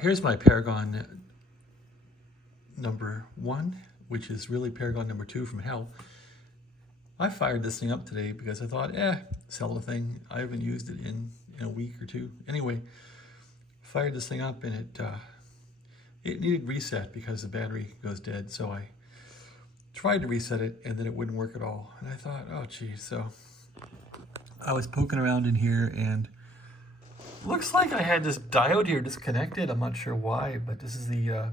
Here's my Paragon number 1, which is really Paragon number 2 from hell. I fired this thing up today because I thought, sell the thing. I haven't used it in a week or two. Anyway, fired this thing up and it needed reset because the battery goes dead. So I tried to reset it and then it wouldn't work at all. And I thought, oh geez. So I was poking around in here and looks like I had this diode here disconnected. I'm not sure why, but this is the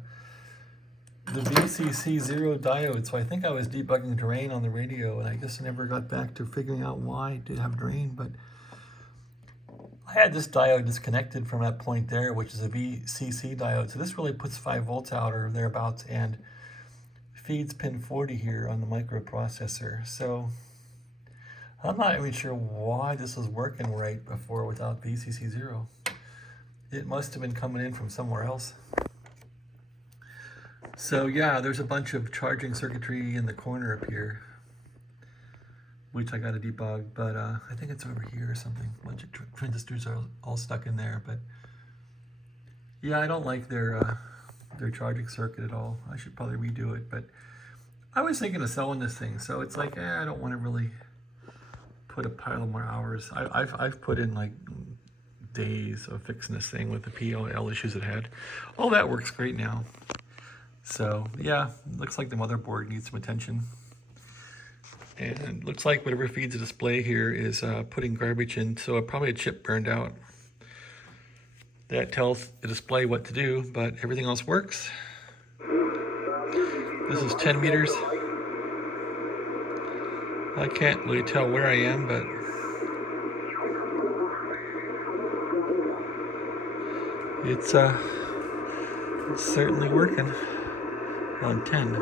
VCC0 diode. So I think I was debugging drain on the radio, and I guess I never got back to figuring out why it did have drain. But I had this diode disconnected from that point there, which is a VCC diode. So this really puts 5 volts out or thereabouts and feeds pin 40 here on the microprocessor. So I'm not even sure why this was working right before without VCC0. It must have been coming in from somewhere else. So yeah, there's a bunch of charging circuitry in the corner up here, which I got to debug, but I think it's over here or something. A bunch of transistors are all stuck in there, but yeah, I don't like their charging circuit at all. I should probably redo it, but I was thinking of selling this thing, so it's like, I don't want to really put a pile of more hours. I've put in like days of fixing this thing with the POL issues it had. All that works great now. So yeah, looks like the motherboard needs some attention. And looks like whatever feeds the display here is putting garbage in, so probably a chip burned out. That tells the display what to do, but everything else works. This is 10 meters. I can't really tell where I am, but it's certainly working on 10.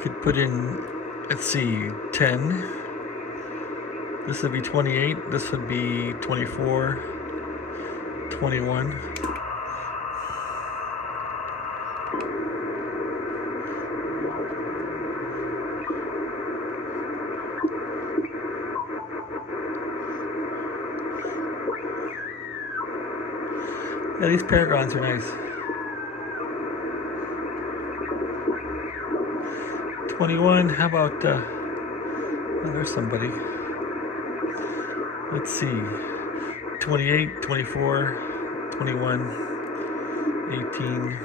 Could put in, let's see, 10. This would be 28. This would be 24, 21. Yeah, these Paragons are nice. 21, how about, oh, there's somebody. Let's see, 28, 24, 21, 18,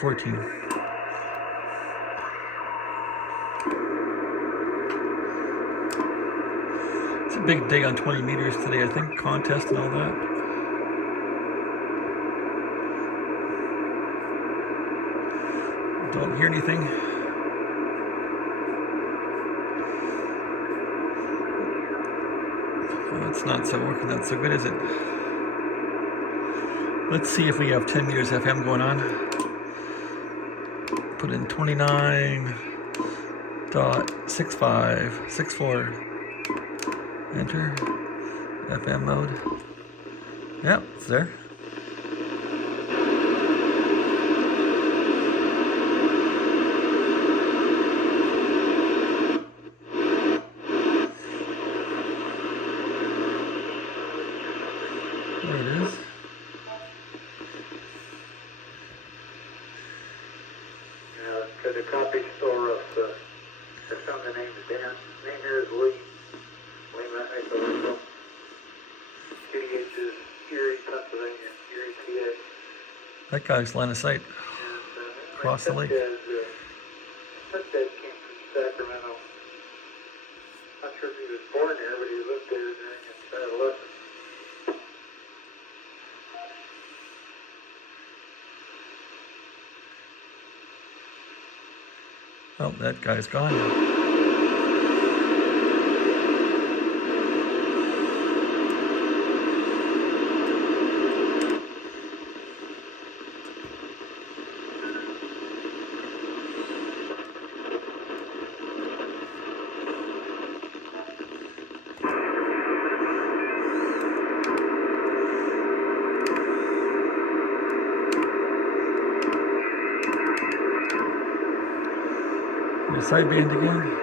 14. It's a big day on 20 meters today, I think, contest and all that. Don't hear anything. Well, it's not so working out so good, is it? Let's see if we have 10 meters FM going on. Put in 29.6564. Enter. FM mode. Yep, it's there. There it is. To the copy store of there's something named Dan. Name here is Lee. Lima Echo. KDH is Erie, Pennsylvania. Erie, PA. That guy's line of sight. And, Across the lake. Stepdad came from Sacramento. Not sure if he was born there, but he lived there during his adolescence. Oh, that guy's gone. The sideband again.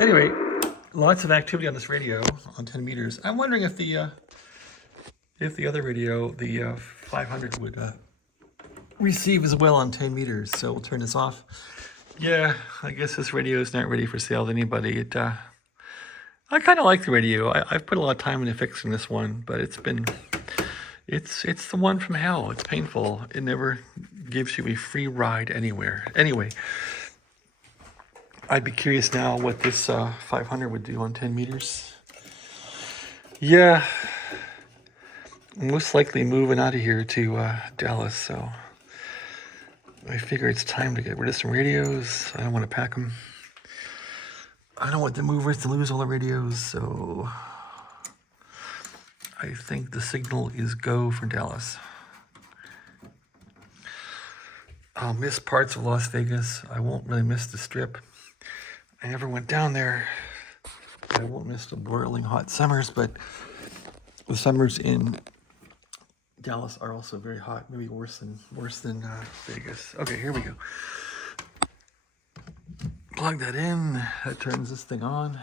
Anyway, lots of activity on this radio on 10 meters. I'm wondering if the other radio, the 500, would receive as well on 10 meters. So we'll turn this off. Yeah, I guess this radio is not ready for sale to anybody. I kind of like the radio. I've put a lot of time into fixing this one, but it's the one from hell. It's painful. It never gives you a free ride anywhere. Anyway, I'd be curious now what this 500 would do on 10 meters. Yeah, most likely moving out of here to Dallas, so I figure it's time to get rid of some radios. I don't want to pack them. I don't want the movers to lose all the radios, so I think the signal is go for Dallas. I'll miss parts of Las Vegas. I won't really miss the Strip. I never went down there. I won't miss the broiling hot summers, but the summers in Dallas are also very hot, maybe worse than Vegas. Okay, here we go. Plug that in. That turns this thing on.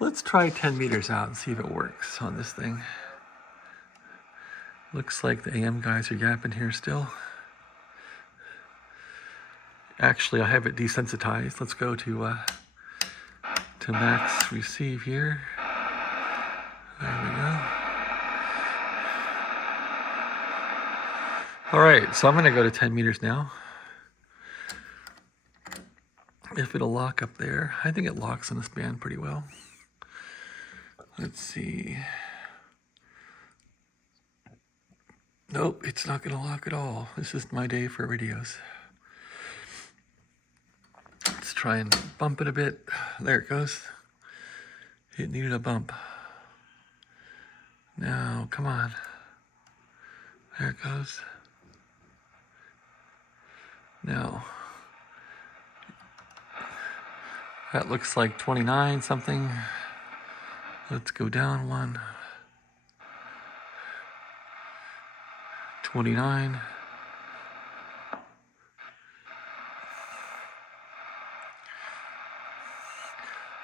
Let's try 10 meters out and see if it works on this thing. Looks like the AM guys are yapping here still. Actually, I have it desensitized. Let's go to max receive here. There we go. All right, so I'm going to go to 10 meters now. If it'll lock up there. I think it locks on this band pretty well. Let's see. Nope, it's not going to lock at all. This is my day for radios. Let's try and bump it a bit. There it goes. It needed a bump. Now, come on. There it goes. Now, that looks like 29 something. Let's go down one. 29.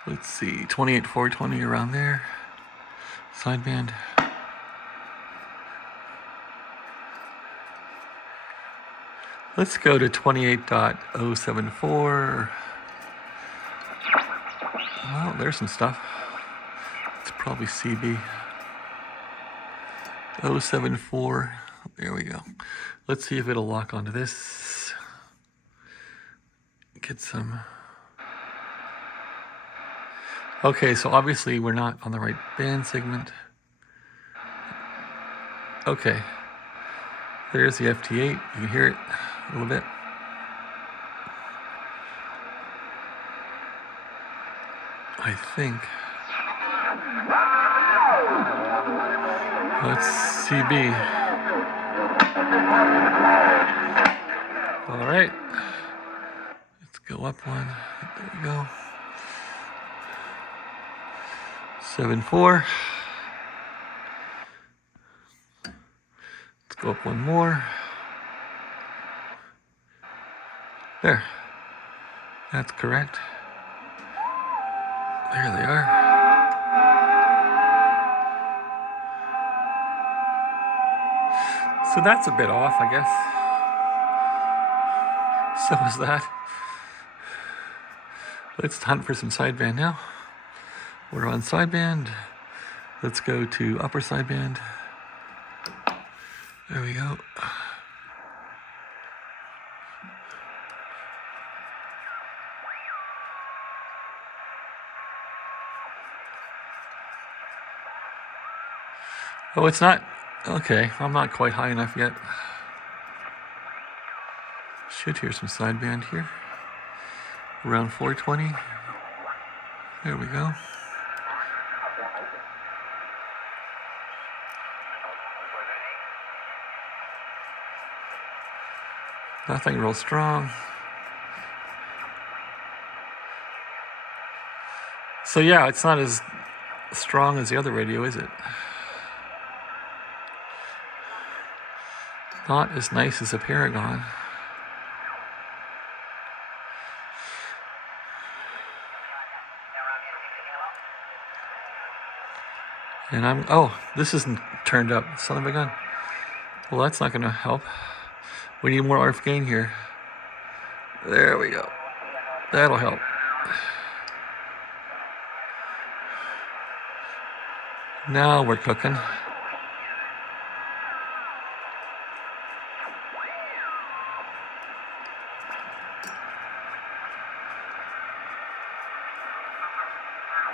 Let's see, 28, 420 around there. Sideband. Let's go to 28.074. Well, there's some stuff. It's probably CB. 074. There we go. Let's see if it'll lock onto this. Get some. Okay, so obviously we're not on the right band segment. Okay. There's the FT8. You can hear it a little bit. I think. Let's CB. All right. Let's go up one. There we go. 7.4. Let's go up one more. There. That's correct. There they are. So that's a bit off, I guess. So is that. Let's hunt for some sideband now. We're on sideband. Let's go to upper sideband. There we go. Oh, it's not. Okay, I'm not quite high enough yet. Should hear some sideband here. Around 420. There we go. Nothing real strong. So yeah, it's not as strong as the other radio, is it? Not as nice as a Paragon. And this isn't turned up, son of a gun. Well, that's not gonna help. We need more RF gain here. There we go. That'll help. Now we're cooking.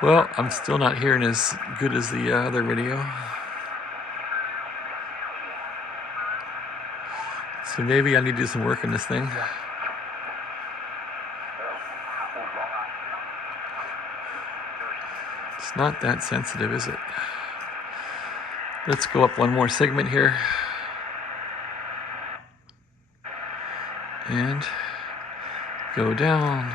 Well, I'm still not hearing as good as the other radio. So maybe I need to do some work on this thing. It's not that sensitive, is it? Let's go up one more segment here. And go down.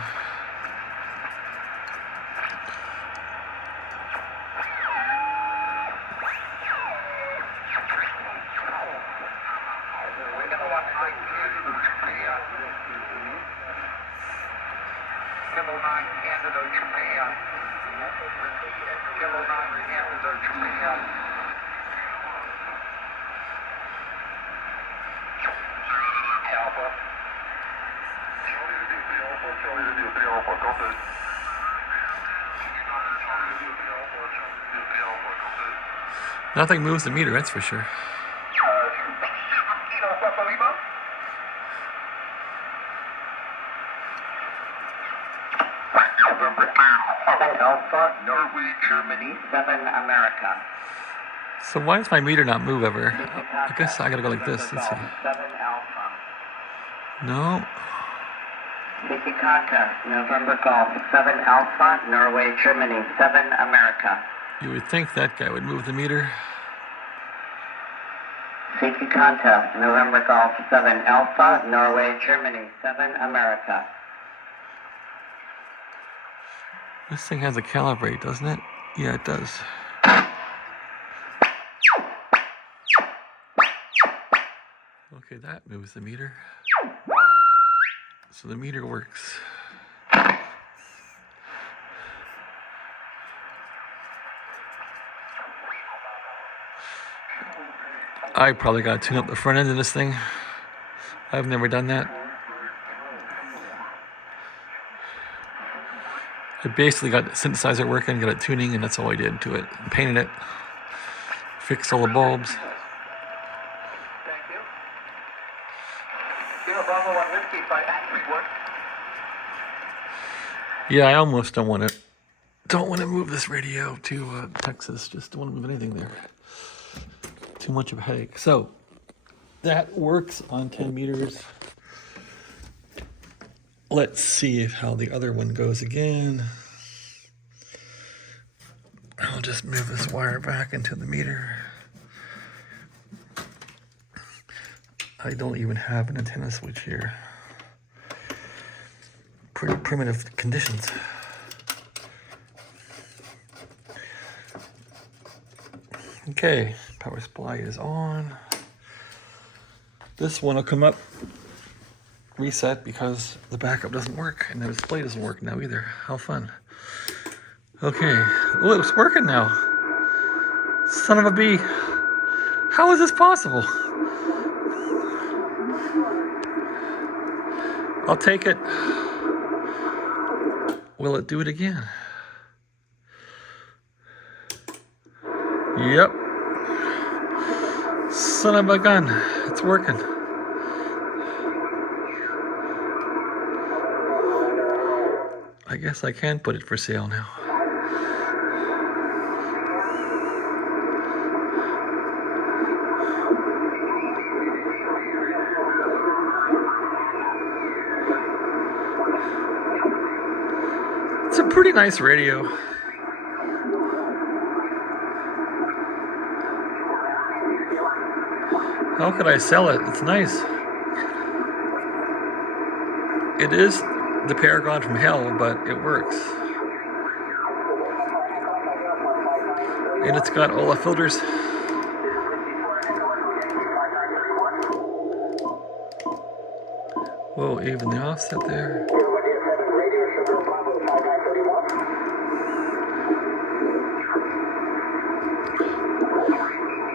Nothing moves the meter, that's for sure. Alpha, Norway, Germany, 7 America. So why does my meter not move ever? I guess I gotta go like this. Let's see. 7 Alpha. No. Tiki Contact, November Golf, 7 Alpha, Norway, Germany, 7 America. You would think that guy would move the meter. Tiki Contact, November Golf, 7 Alpha, Norway, Germany, 7 America. This thing has a calibrate, doesn't it? Yeah, it does. Okay, that moves the meter. So the meter works. I probably gotta tune up the front end of this thing. I've never done that. I basically got the synthesizer working, got it tuning, and that's all I did to it. Painted it, fixed all the bulbs. Thank you. Kilo Bravo 1 Whiskey by Fleetwood. Yeah, I almost don't want to move this radio to Texas. Just don't want to move anything there. Too much of a headache. So that works on 10 meters. Let's see how the other one goes again. I'll just move this wire back into the meter. I don't even have an antenna switch here. Pretty primitive conditions. Okay, power supply is on. This one will come up, reset, because the backup doesn't work and the display doesn't work now either. How fun. Okay, oh, it's working now. Son of a bee. How is this possible? I'll take it. Will it do it again? Yep. Son of a gun. It's working. I guess I can put it for sale now. It's a pretty nice radio. How could I sell it? It's nice. It is the Paragon from hell, but it works. And it's got all the filters. Whoa, even the offset there.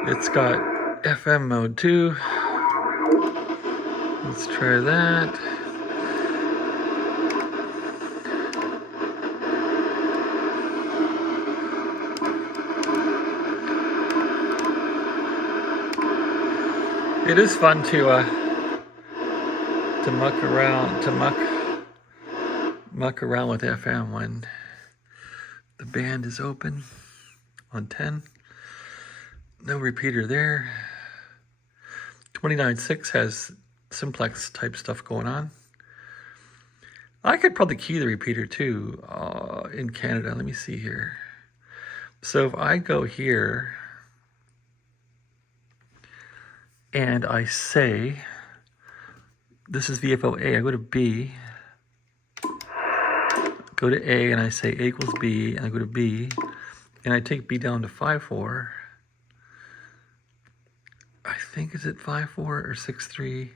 It's got FM mode too. Let's try that. It is fun to muck around with FM when the band is open on 10. No repeater there. 29.6 has simplex type stuff going on. I could probably key the repeater too in Canada. Let me see here. So if I go here and I say, this is VFO A, I go to B, go to A and I say A equals B, and I go to B, and I take B down to 5.4. I think, is it 5.4 or 6.3?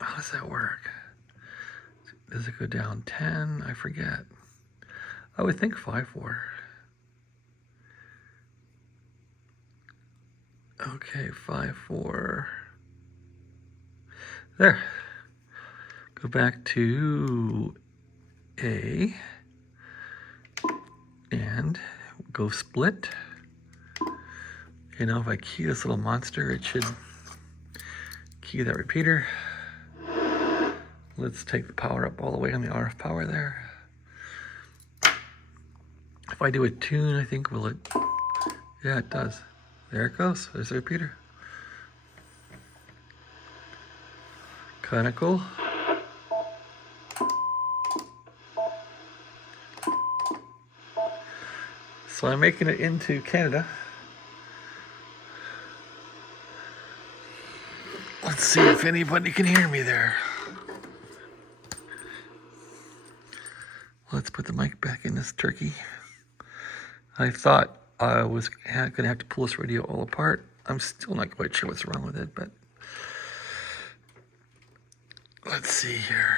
How does that work? Does it go down 10? I forget. I would think 5.4. Okay, 5.4. There. Go back to A and go split. You know, if I key this little monster, it should key that repeater. Let's take the power up all the way on the RF power there. If I do a tune, I think, will it? Yeah, it does. There it goes. There's the repeater. Kind of cool. So I'm making it into Canada. Let's see if anybody can hear me there. Let's put the mic back in this turkey. I thought I was going to have to pull this radio all apart. I'm still not quite sure what's wrong with it, but let's see here.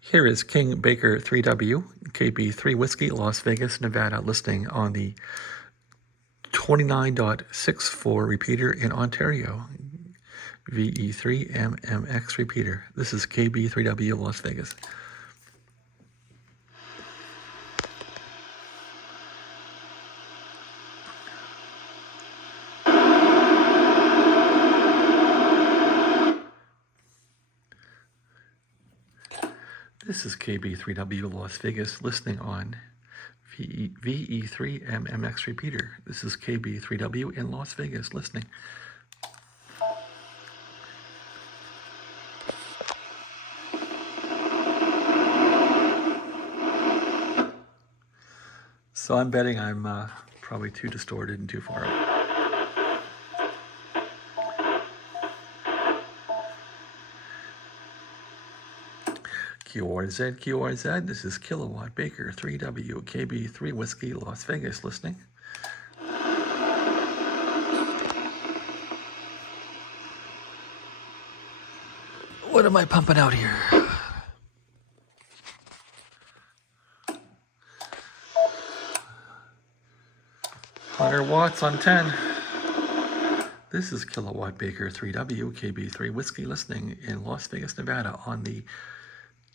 Here is King Baker 3W, KB3 Whiskey, Las Vegas, Nevada, listening on the 29.64 repeater in Ontario. VE3MMX repeater. This is KB3W, Las Vegas. This is KB3W Las Vegas, listening on VE3MMX repeater. This is KB3W in Las Vegas, listening. So I'm betting I'm probably too distorted and too far up. QRZ, this is Kilowatt Baker 3W KB3 Whiskey Las Vegas, listening. What am I pumping out here? 100 watts on 10. This is Kilowatt Baker 3W KB3 Whiskey listening in Las Vegas, Nevada on the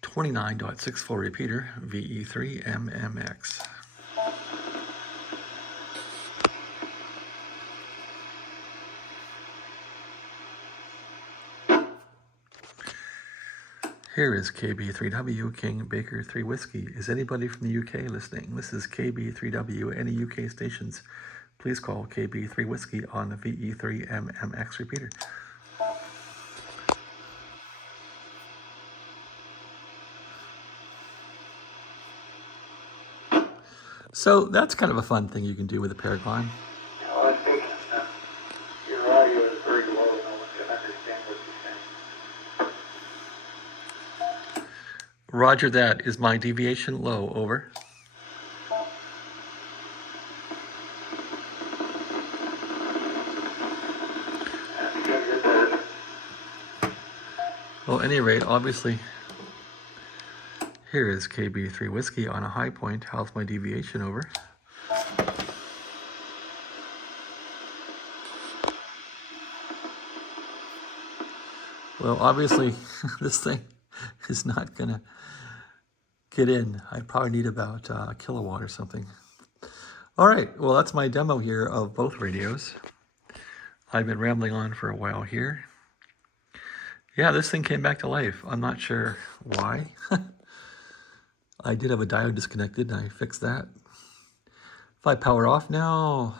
29.64 repeater VE3MMX. Here is KB3W King Baker 3 Whiskey. Is anybody from the UK listening? This is KB3W. Any UK stations, please call KB3 Whiskey on the VE3MMX repeater. So that's kind of a fun thing you can do with a Paragon. Well, I think your audio is very low. No one can understand what you're saying. Roger that. Is my deviation low? Over. That's good. You're better. Well, at any rate, obviously, here is KB3 Whiskey on a high point. How's my deviation over? Well, obviously, this thing is not going to get in. I probably need about a kilowatt or something. All right, well, that's my demo here of both radios. I've been rambling on for a while here. Yeah, this thing came back to life. I'm not sure why. I did have a diode disconnected, and I fixed that. If I power off now,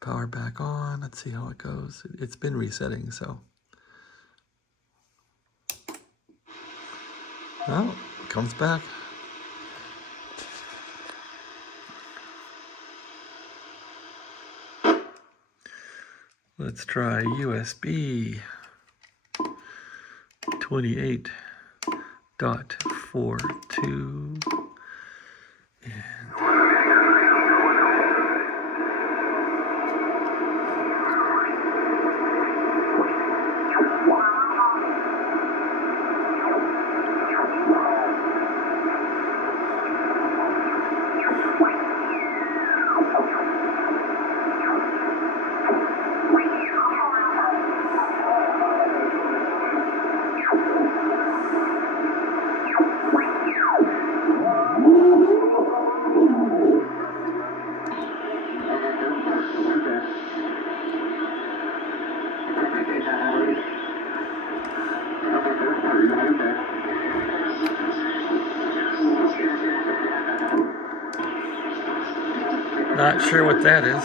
power back on, let's see how it goes. It's been resetting, so. Oh, it comes back. Let's try USB 28.42. Not sure what that is.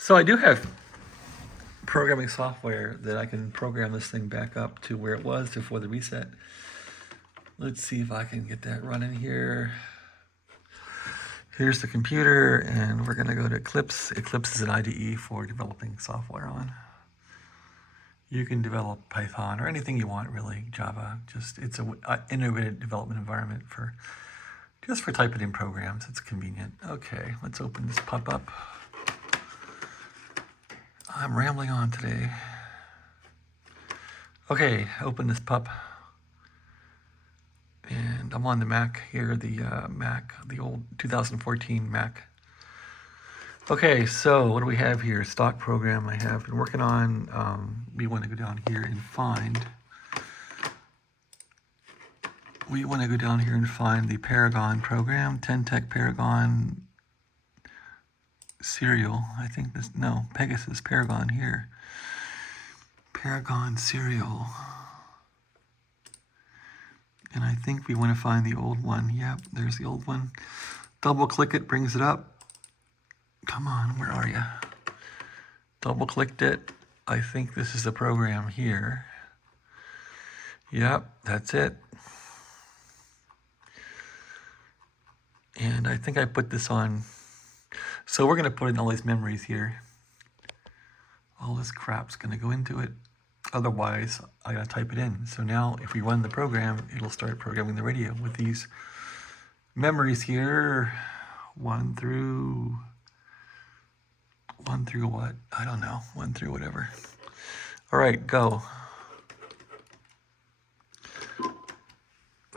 So I do have programming software that I can program this thing back up to where it was before the reset. Let's see if I can get that running here. Here's the computer, and we're gonna go to Eclipse. Eclipse is an IDE for developing software on. You can develop Python or anything you want, really, Java. Just it's an integrated development environment for just for typing in programs. It's convenient. Okay, let's open this pop-up. I'm rambling on today. Okay, open this pup. And I'm on the Mac here, the Mac, the old 2014 Mac. Okay, so what do we have here? Stock program I have been working on. We want to go down here and find. We want to go down here and find the Paragon program, Tec Paragon serial. I think this, no, Pegasus Paragon here. Paragon serial. And I think we want to find the old one. Yep, there's the old one. Double click it, brings it up. Come on, where are you? Double clicked it. I think this is the program here. Yep, that's it. And I think I put this on. So we're gonna put in all these memories here. All this crap's gonna go into it. Otherwise, I gotta type it in. So now if we run the program, it'll start programming the radio with these memories here. One through what? I don't know. One through whatever. All right, go.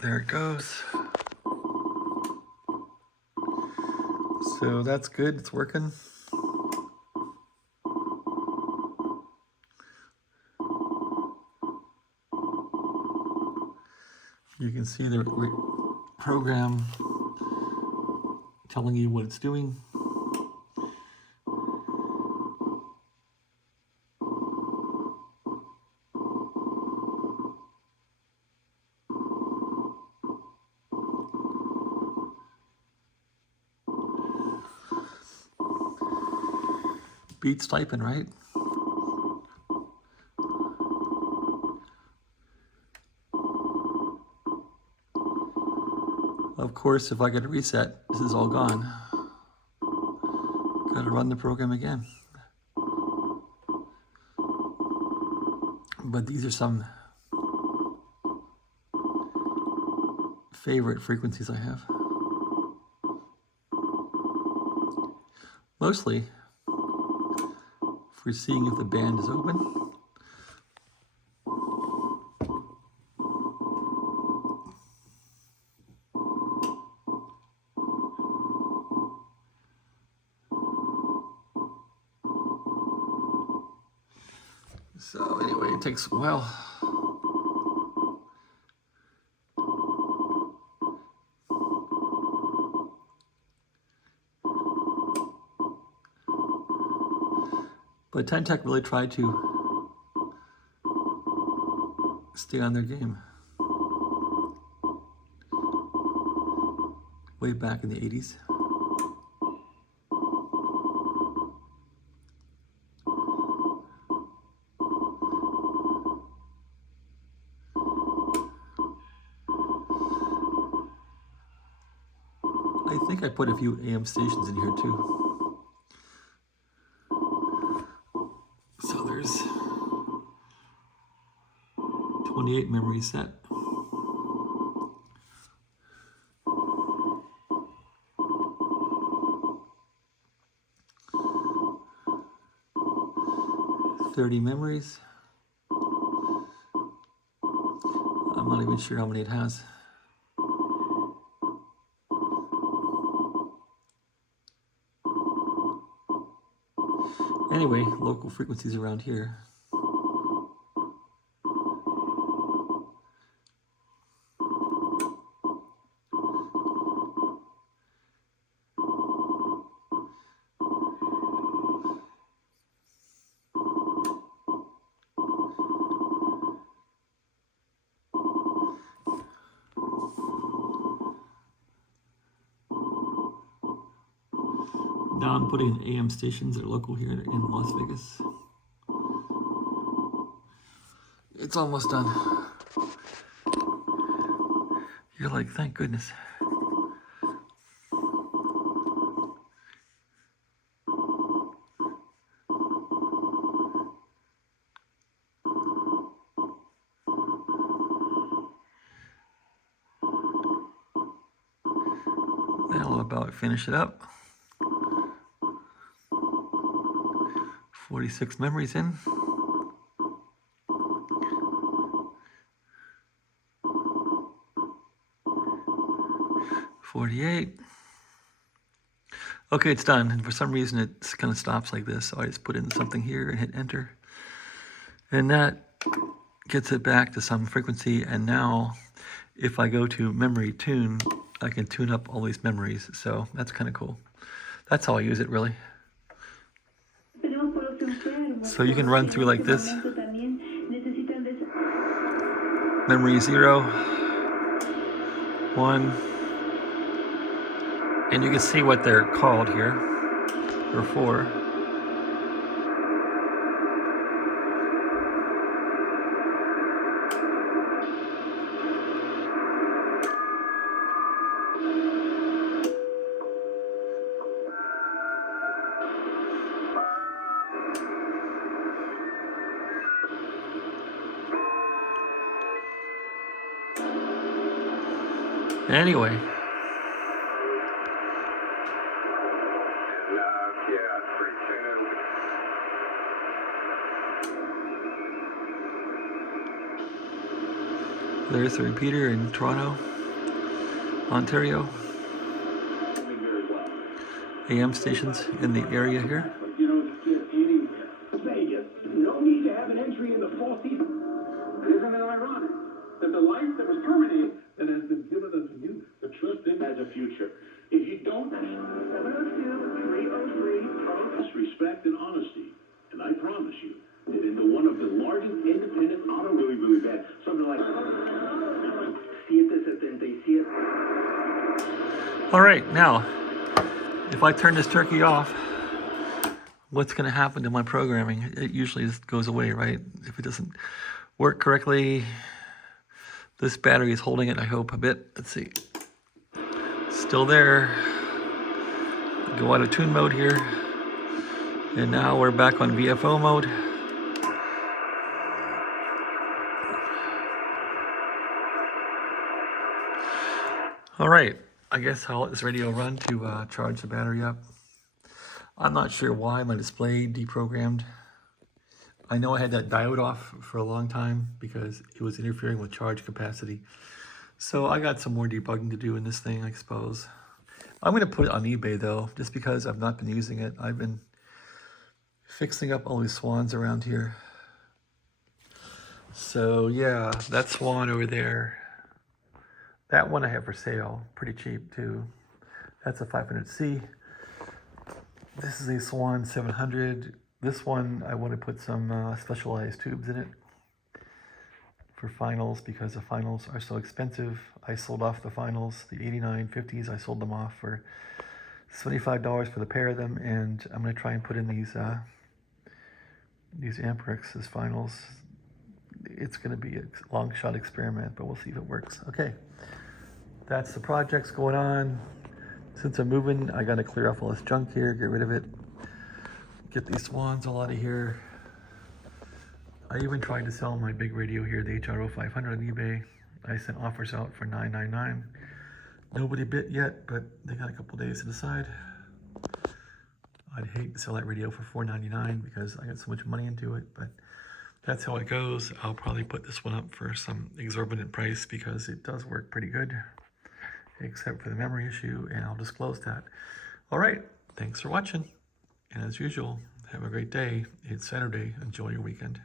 There it goes. So that's good, it's working. You can see the program telling you what it's doing. Beats typing, right? Of course, if I get a reset, this is all gone. Gotta run the program again. But these are some favorite frequencies I have. Mostly for seeing if the band is open. So anyway, it takes a while. But Tec really tried to stay on their game. Way back in the 80s. I think I put a few AM stations in here too. So there's 28 memories set. .30 memories. I'm not even sure how many it has. Anyway, local frequencies around here. Now I'm putting in AM stations that are local here in Las Vegas. It's almost done. You're like, thank goodness. That'll about finish it up. 46 memories in. .48. Okay, it's done. And for some reason, it kind of stops like this. So I just put in something here and hit enter. And that gets it back to some frequency. And now, if I go to memory tune, I can tune up all these memories. So that's kind of cool. That's how I use it, really. So you can run through like this. Memory 0, 1, and you can see what they're called here, or for. Anyway. Yeah, pretty soon. There's the repeater in Toronto, Ontario. AM stations in the area here. You know, it's just anywhere. Vegas, no need to have an entry in the fall season. Isn't it ironic that the life that was terminated that has been given unto you, the trust in has a future. If you don't, 702-303, respect and honesty, and I promise you that into one of the largest independent auto really bad, something like 777. All right, now, if I turn this turkey off, what's going to happen to my programming? It usually just goes away, right? If it doesn't work correctly, this battery is holding it, I hope, a bit. Let's see. Still there. Go out of tune mode here. And now we're back on VFO mode. All right, I guess I'll let this radio run to charge the battery up. I'm not sure why my display deprogrammed. I know I had that diode off for a long time because it was interfering with charge capacity. So I got some more debugging to do in this thing, I suppose. I'm going to put it on eBay though, just because I've not been using it. I've been fixing up all these swans around here. So yeah, that swan over there. That one I have for sale, pretty cheap too. That's a 500C. This is a Swan 700. This one, I want to put some specialized tubes in it for finals because the finals are so expensive. I sold off the finals, the 8950s. I sold them off for $75 for the pair of them, and I'm going to try and put in these Amperex as finals. It's going to be a long shot experiment, but we'll see if it works. Okay, that's the projects going on. Since I'm moving, I got to clear off all this junk here, get rid of it, get these swans all out of here. I even tried to sell my big radio here, the HRO 500 on eBay. I sent offers out for $9.99. Nobody bit yet, but they got a couple days to decide. I'd hate to sell that radio for $4.99 because I got so much money into it, but that's how it goes. I'll probably put this one up for some exorbitant price because it does work pretty good, except for the memory issue, and I'll disclose that. All right, thanks for watching. And as usual, have a great day. It's Saturday. Enjoy your weekend.